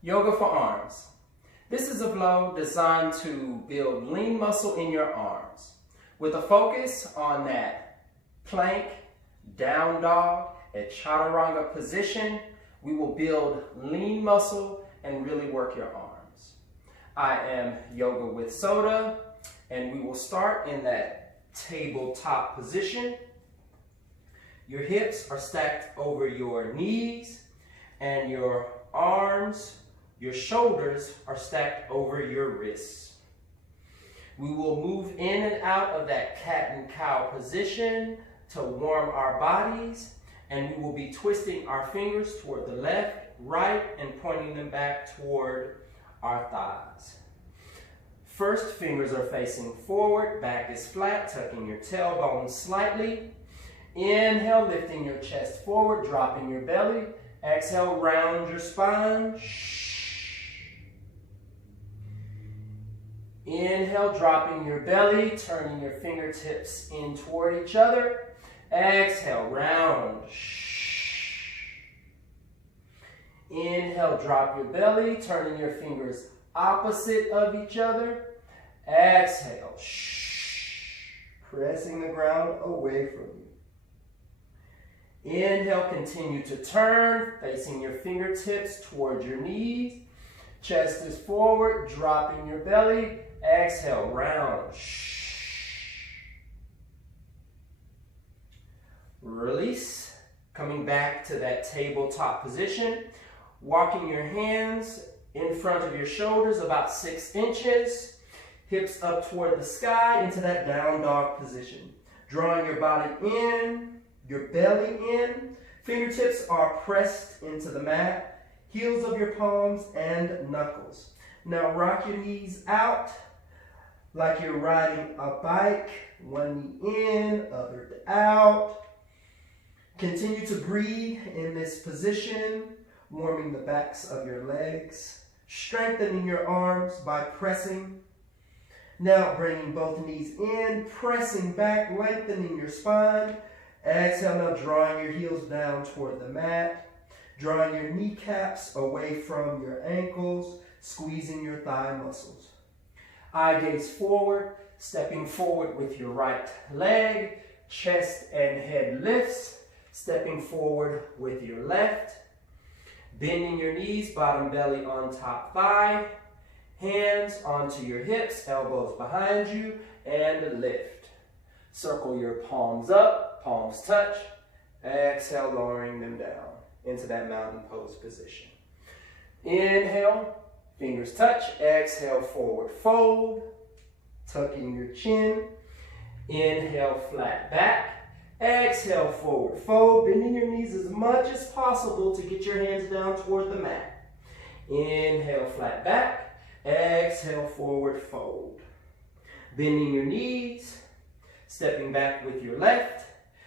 Yoga for arms. This is a flow designed to build lean muscle in your arms. With a focus on that plank, down dog, and chaturanga position, we will build lean muscle and really work your arms. I am Yoga with Soda, and we will start in that tabletop position. Your hips are stacked over your knees, and your arms, your shoulders are stacked over your wrists. We will move in and out of that cat and cow position to warm our bodies, and we will be twisting our fingers toward the left, right, and pointing them back toward our thighs. First, fingers are facing forward, back is flat, tucking your tailbone slightly. Inhale, lifting your chest forward, dropping your belly. Exhale, round your spine. Inhale, dropping your belly, turning your fingertips in toward each other. Exhale, round. Inhale, drop your belly, turning your fingers opposite of each other. Exhale, pressing the ground away from you. Inhale, continue to turn, facing your fingertips toward your knees. Chest is forward, dropping your belly. Exhale, round. Release. Coming back to that tabletop position. Walking your hands in front of your shoulders about 6 inches. Hips up toward the sky into that down dog position. Drawing your body in, your belly in. Fingertips are pressed into the mat. Heels of your palms and knuckles. Now rock your knees out like you're riding a bike. One knee in, other out. Continue to breathe in this position, warming the backs of your legs, strengthening your arms by pressing. Now bringing both knees in, pressing back, lengthening your spine. Exhale, now drawing your heels down toward the mat. Drawing your kneecaps away from your ankles, squeezing your thigh muscles. Eye gaze forward, stepping forward with your right leg, chest and head lifts, stepping forward with your left. Bending your knees, bottom belly on top thigh, hands onto your hips, elbows behind you, and lift. Circle your palms up, palms touch. Exhale, lowering them down into that mountain pose position. Inhale, fingers touch. Exhale, forward fold, tucking your chin. Inhale, flat back. Exhale, forward fold, bending your knees as much as possible to get your hands down toward the mat. Inhale, flat back. Exhale, forward fold. Bending your knees, stepping back with your left,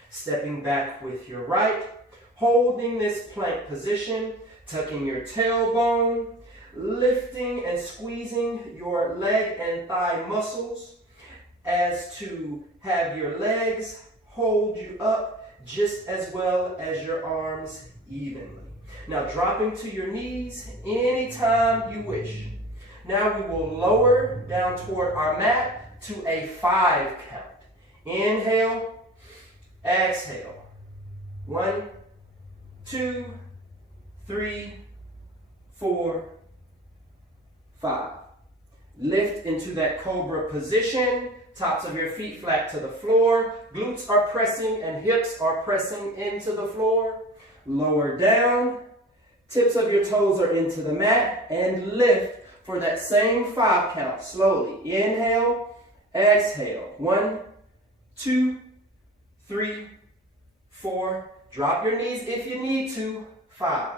stepping back with your right. Holding this plank position, tucking your tailbone, lifting and squeezing your leg and thigh muscles as to have your legs hold you up just as well as your arms evenly. Now dropping to your knees anytime you wish. Now we will lower down toward our mat to a 5 count. Inhale, exhale. 1, 2, 3, 4, 5. Lift into that cobra position. Tops of your feet flat to the floor. Glutes are pressing and hips are pressing into the floor. Lower down. Tips of your toes are into the mat. And lift for that same 5 count slowly. Inhale, exhale. 1, 2, 3, 4. Drop your knees if you need to. 5.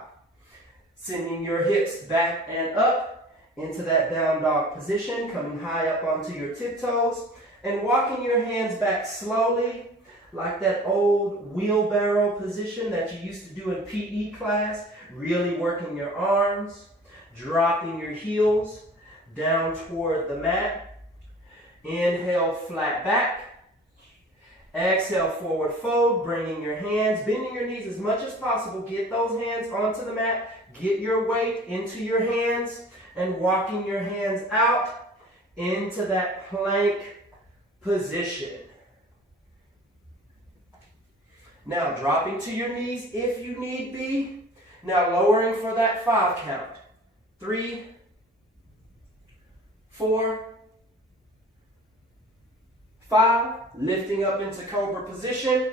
Sending your hips back and up into that down dog position, coming high up onto your tiptoes, and walking your hands back slowly, like that old wheelbarrow position that you used to do in PE class, really working your arms, dropping your heels down toward the mat. Inhale, flat back. Exhale, forward fold, bringing your hands, bending your knees as much as possible. Get those hands onto the mat. Get your weight into your hands and walking your hands out into that plank position. Now dropping to your knees if you need be. Now lowering for that 5 count. 3, 4, 5. Lifting up into cobra position.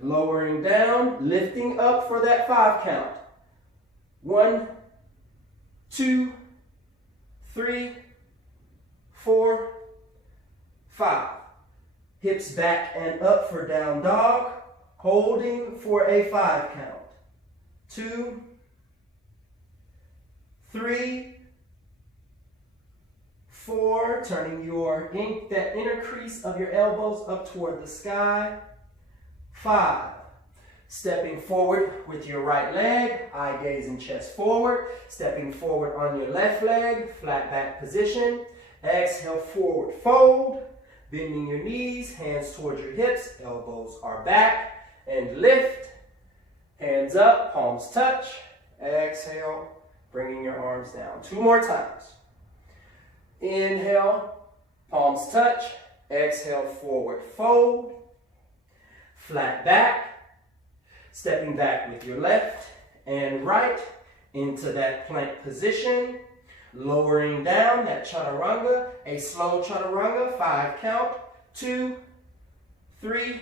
Lowering down, lifting up for that 5 count. 1, 2, 3, 4, 5. Hips back and up for down dog. Holding for a 5 count. 2, 3, 4. Turning that inner crease of your elbows up toward the sky. 5. Stepping forward with your right leg, eye gaze and chest forward. Stepping forward on your left leg, flat back position. Exhale, forward fold. Bending your knees, hands towards your hips, elbows are back. And lift, hands up, palms touch. Exhale, bringing your arms down. 2 more times. Inhale, palms touch. Exhale, forward fold. Flat back. Stepping back with your left and right into that plank position. Lowering down that chaturanga, a slow chaturanga, 5 count. 2, 3,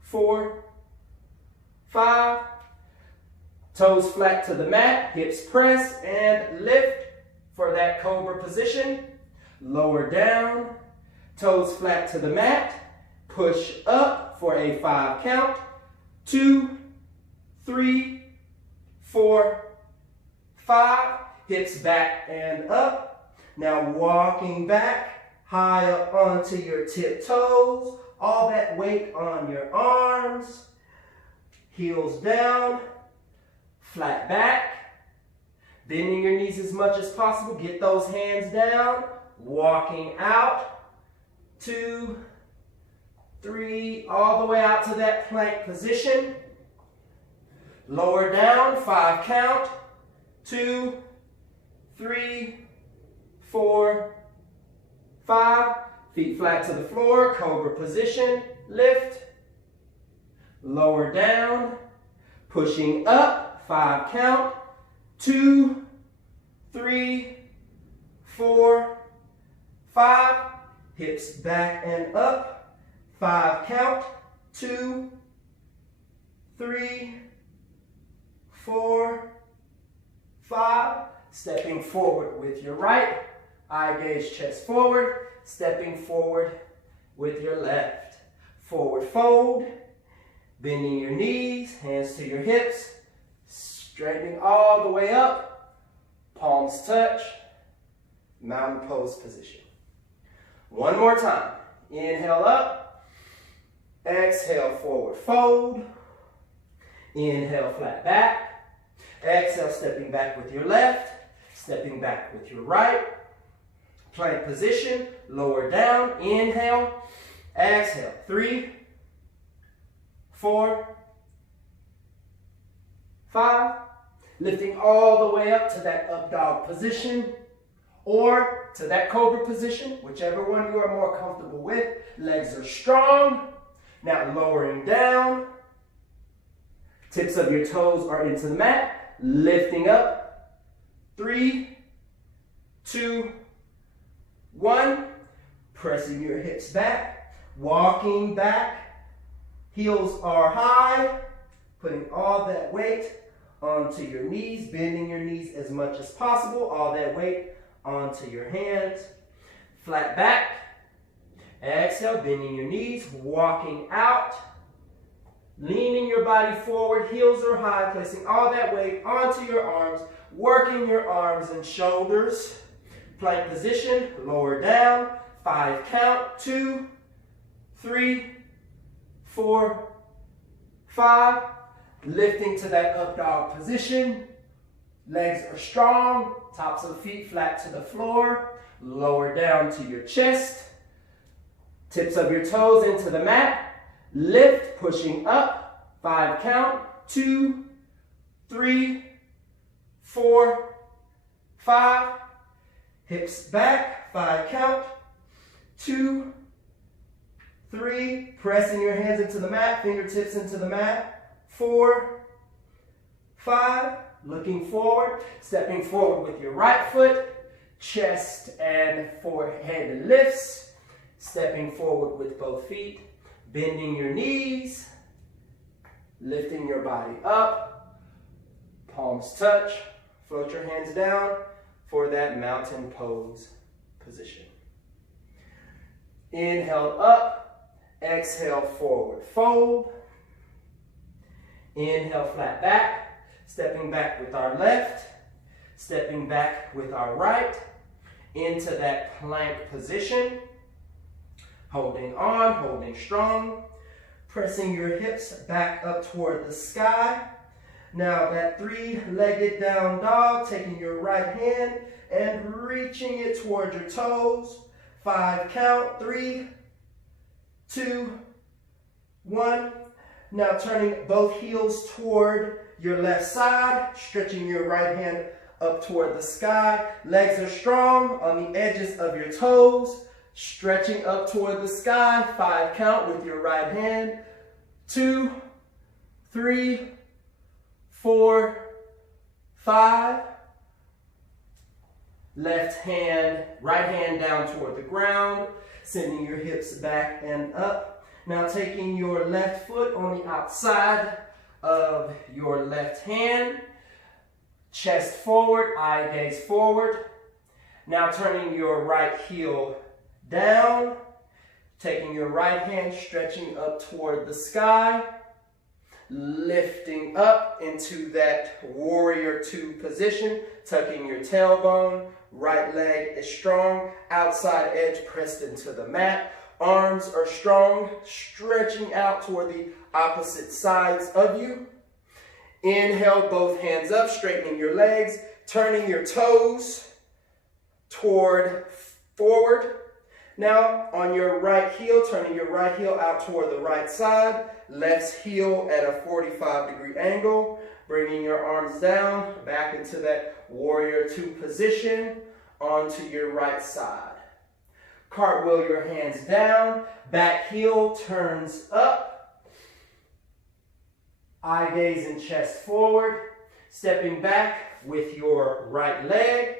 4, 5. Toes flat to the mat, hips press and lift for that cobra position. Lower down, toes flat to the mat, push up for a 5 count. 2, 3, 4, 5. Hips back and up. Now walking back, high up onto your tiptoes. All that weight on your arms. Heels down. Flat back. Bending your knees as much as possible. Get those hands down. Walking out. 2, 3, all the way out to that plank position. Lower down, 5 count. 2, 3, 4, 5. Feet flat to the floor, cobra position. Lift. Lower down. Pushing up, 5 count. 2, 3, 4, 5. Hips back and up. 5 count. 2, 3, 4, 5. Stepping forward with your right. Eye gaze, chest forward. Stepping forward with your left. Forward fold. Bending your knees, hands to your hips. Straightening all the way up. Palms touch. Mountain pose position. One more time. Inhale up. Exhale, forward fold. Inhale, flat back. Exhale, stepping back with your left. Stepping back with your right. Plank position. Lower down. Inhale. Exhale. 3, 4, 5. Lifting all the way up to that up dog position or to that cobra position, whichever one you are more comfortable with. Legs are strong. Now lowering down. Tips of your toes are into the mat. Lifting up. 3, 2, 1. Pressing your hips back. Walking back. Heels are high. Putting all that weight onto your knees. Bending your knees as much as possible. All that weight onto your hands. Flat back. Exhale, bending your knees. Walking out. Leaning your body forward. Heels are high. Placing all that weight onto your arms. Working your arms and shoulders. Plank position. Lower down. 5 count. 2, 3, 4, 5. Lifting to that up dog position. Legs are strong. Tops of the feet flat to the floor. Lower down to your chest. Tips of your toes into the mat. Lift, pushing up. 5 count. 2, 3, 4, 5. Hips back. 5 count. 2, 3. Pressing your hands into the mat. Fingertips into the mat. 4, 5. Looking forward. Stepping forward with your right foot. Chest and forehead lifts. Stepping forward with both feet. Bending your knees. Lifting your body up. Palms touch. Float your hands down for that mountain pose position. Inhale up. Exhale forward fold. Inhale flat back. Stepping back with our left. Stepping back with our right. Into that plank position. Holding on, holding strong. Pressing your hips back up toward the sky. Now that 3-legged down dog, taking your right hand and reaching it toward your toes. 5 count. 3, 2, 1. Now turning both heels toward your left side, stretching your right hand up toward the sky. Legs are strong on the edges of your toes, stretching up toward the sky. 5 count with your right hand. 2, 3, 4, 5. Left hand, right hand down toward the ground, sending your hips back and up. Now taking your left foot on the outside of your left hand, chest forward, eye gaze forward. Now turning your right heel down, taking your right hand, stretching up toward the sky, lifting up into that warrior 2 position, tucking your tailbone, right leg is strong, outside edge pressed into the mat. Arms are strong, stretching out toward the opposite sides of you. Inhale, both hands up, straightening your legs, turning your toes toward forward. Now on your right heel, turning your right heel out toward the right side, left heel at a 45-degree angle, bringing your arms down, back into that warrior 2 position, onto your right side. Cartwheel your hands down, back heel turns up, eye gaze and chest forward, stepping back with your right leg,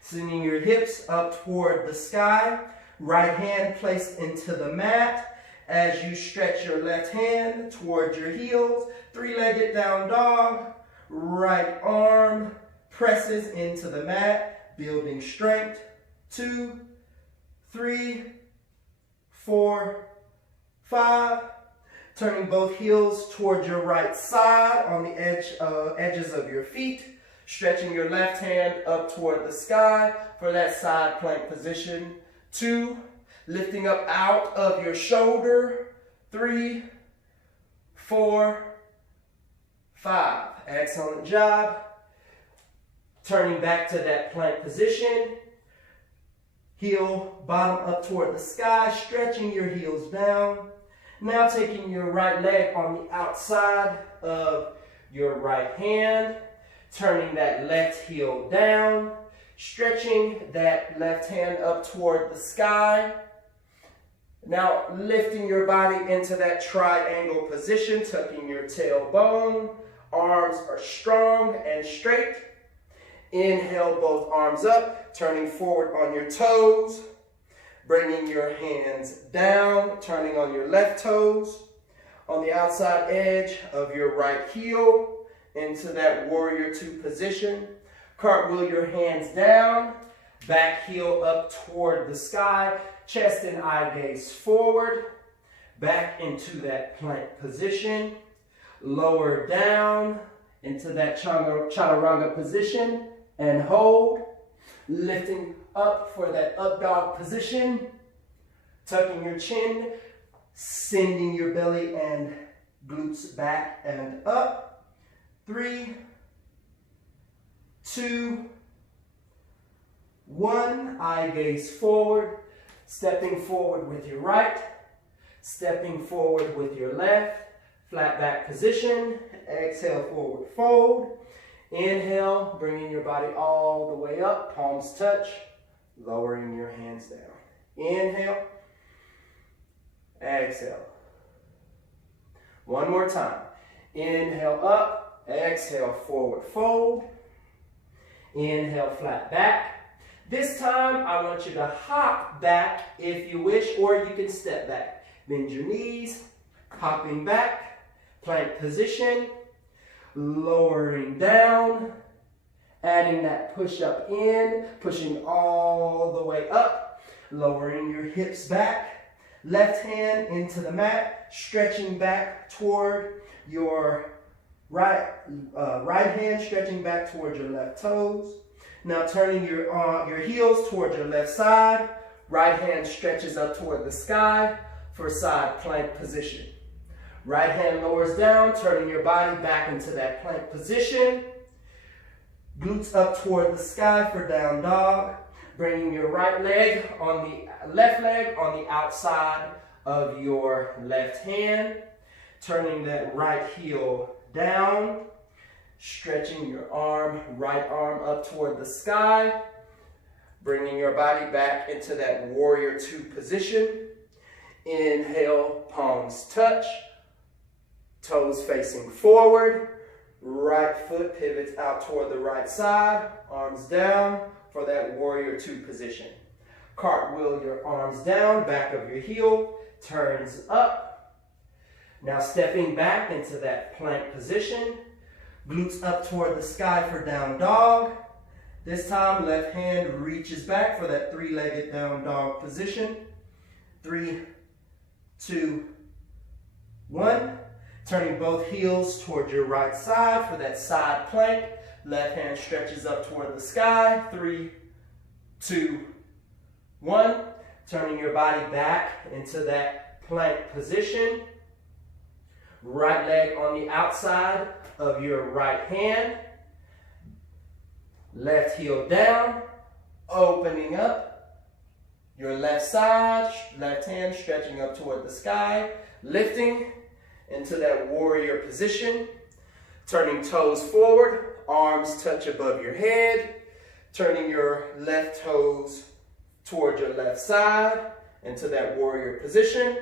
sending your hips up toward the sky, right hand placed into the mat as you stretch your left hand toward your heels, 3-legged down dog, right arm presses into the mat, building strength. 2, 3, 4, 5. Turning both heels towards your right side on the edges of your feet. Stretching your left hand up toward the sky for that side plank position. 2, lifting up out of your shoulder. 3, 4, 5. Excellent job. Turning back to that plank position. Heel bottom up toward the sky, stretching your heels down. Now taking your right leg on the outside of your right hand, turning that left heel down, stretching that left hand up toward the sky. Now lifting your body into that triangle position, tucking your tailbone. Arms are strong and straight. Inhale, both arms up, turning forward on your toes, bringing your hands down, turning on your left toes, on the outside edge of your right heel, into that warrior 2 position. Cartwheel your hands down, back heel up toward the sky, chest and eye gaze forward, back into that plank position, lower down into that chaturanga position, and hold, lifting up for that up dog position, tucking your chin, sending your belly and glutes back and up. 3, 2, 1, eye gaze forward, Stepping forward with your right, stepping forward with your left, flat back position. Exhale, forward fold. Inhale, bringing your body all the way up, palms touch, lowering your hands down. Inhale, exhale. One more time. Inhale up, exhale, forward fold. Inhale, flat back. This time, I want you to hop back if you wish, or you can step back. Bend your knees, hopping back, plank position, lowering down, adding that push up in, pushing all the way up, lowering your hips back, left hand into the mat, stretching back toward your right hand, stretching back toward your left toes. Now turning your heels toward your left side, right hand stretches up toward the sky for side plank position. Right hand lowers down, turning your body back into that plank position. Glutes up toward the sky for down dog. Bringing your right leg on the left leg on the outside of your left hand. Turning that right heel down. Stretching your right arm up toward the sky. Bringing your body back into that warrior two position. Inhale, palms touch. Toes facing forward. Right foot pivots out toward the right side. Arms down for that warrior two position. Cartwheel your arms down, back of your heel, turns up. Now stepping back into that plank position. Glutes up toward the sky for down dog. This time, left hand reaches back for that three-legged down dog position. 3, 2, 1. Turning both heels toward your right side for that side plank. Left hand stretches up toward the sky. 3, 2, 1. Turning your body back into that plank position. Right leg on the outside of your right hand. Left heel down, opening up. Your left side, left hand stretching up toward the sky, lifting into that warrior position. Turning toes forward, arms touch above your head. Turning your left toes toward your left side into that warrior position.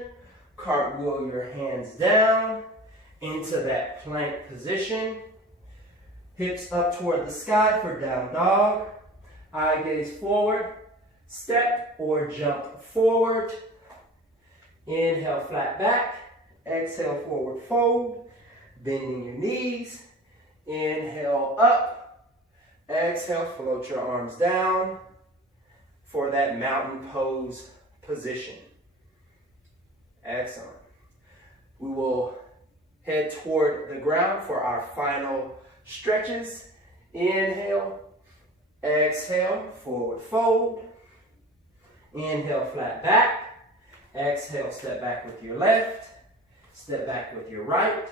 Cartwheel your hands down into that plank position. Hips up toward the sky for down dog. Eye gaze forward. Step or jump forward. Inhale, flat back. Exhale, forward fold. Bending your knees. Inhale, up. Exhale, float your arms down for that mountain pose position. Excellent. We will head toward the ground for our final stretches. Inhale, exhale, forward fold. Inhale, flat back. Exhale, step back with your left. Step back with your right.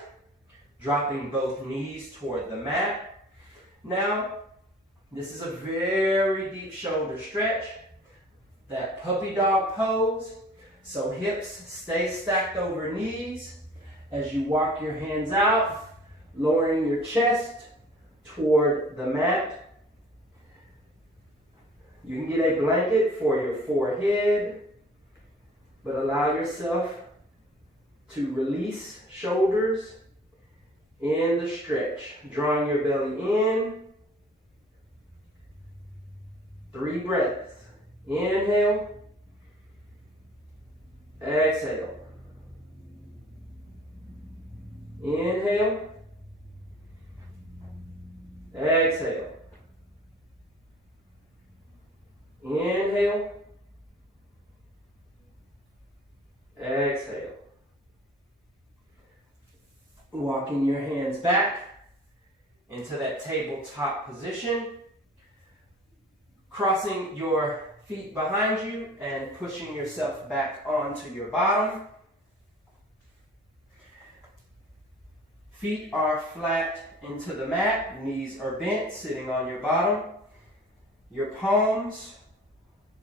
Dropping both knees toward the mat. Now, this is a very deep shoulder stretch. That puppy dog pose. So hips stay stacked over knees as you walk your hands out, lowering your chest toward the mat. You can get a blanket for your forehead, but allow yourself to release shoulders in the stretch, drawing your belly in. 3 breaths. Inhale, exhale. Inhale, exhale. Inhale, exhale. Walking your hands back into that tabletop position. Crossing your feet behind you and pushing yourself back onto your bottom. Feet are flat into the mat, knees are bent, sitting on your bottom. Your palms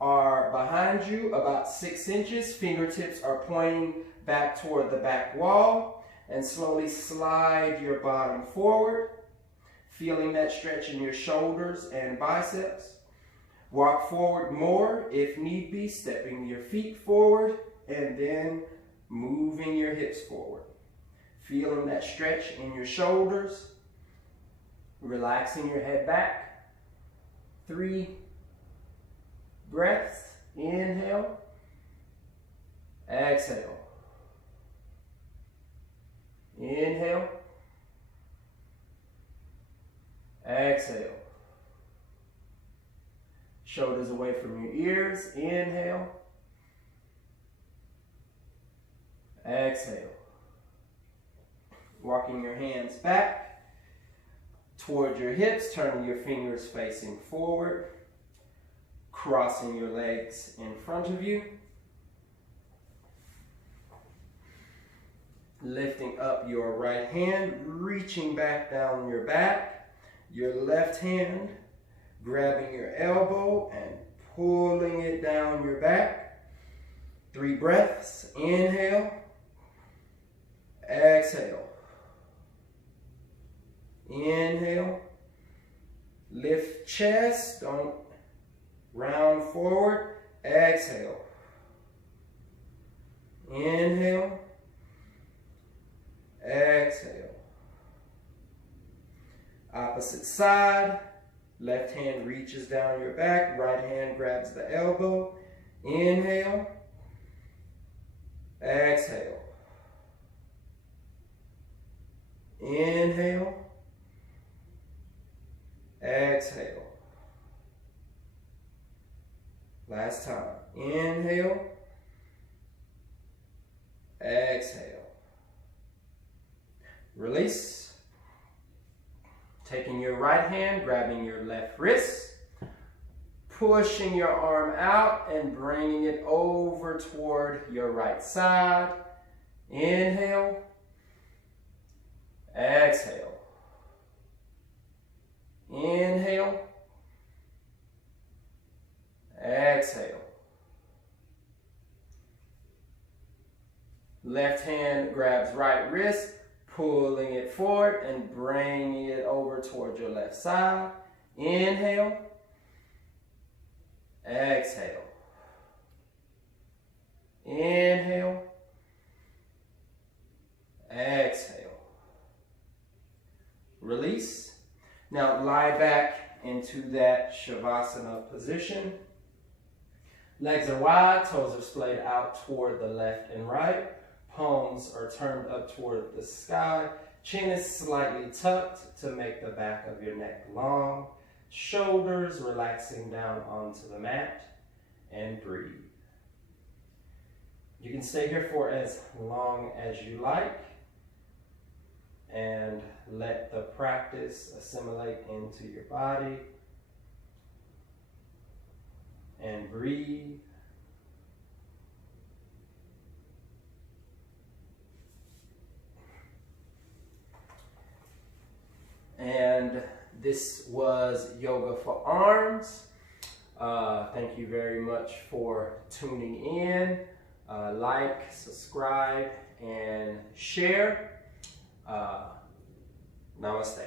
are behind you about 6 inches. Fingertips are pointing back toward the back wall. And slowly slide your bottom forward, feeling that stretch in your shoulders and biceps. Walk forward more if need be, stepping your feet forward and then moving your hips forward. Feeling that stretch in your shoulders, relaxing your head back. 3 breaths. Inhale, exhale. Inhale, exhale. Shoulders away from your ears. Inhale, exhale. Walking your hands back towards your hips, turning your fingers facing forward, crossing your legs in front of you. Lifting up your right hand, reaching back down your back. Your left hand grabbing your elbow and pulling it down your back. 3 breaths. Inhale, exhale. Inhale, lift chest, don't round forward. Exhale. Inhale, exhale. Opposite side. Left hand reaches down your back. Right hand grabs the elbow. Inhale, exhale. Inhale, exhale. Last time. Inhale, exhale. Release. Taking your right hand, grabbing your left wrist, pushing your arm out and bringing it over toward your right side. Inhale, exhale. Inhale, exhale. Left hand grabs right wrist, pulling it forward and bringing it over toward your left side. Inhale, exhale. Inhale, exhale. Release. Now lie back into that Shavasana position. Legs are wide, toes are splayed out toward the left and right. Palms are turned up toward the sky. Chin is slightly tucked to make the back of your neck long. Shoulders relaxing down onto the mat. And breathe. You can stay here for as long as you like. And let the practice assimilate into your body. And breathe. And this was Yoga for Arms. Thank you very much for tuning in. Like, subscribe, and share. Namaste.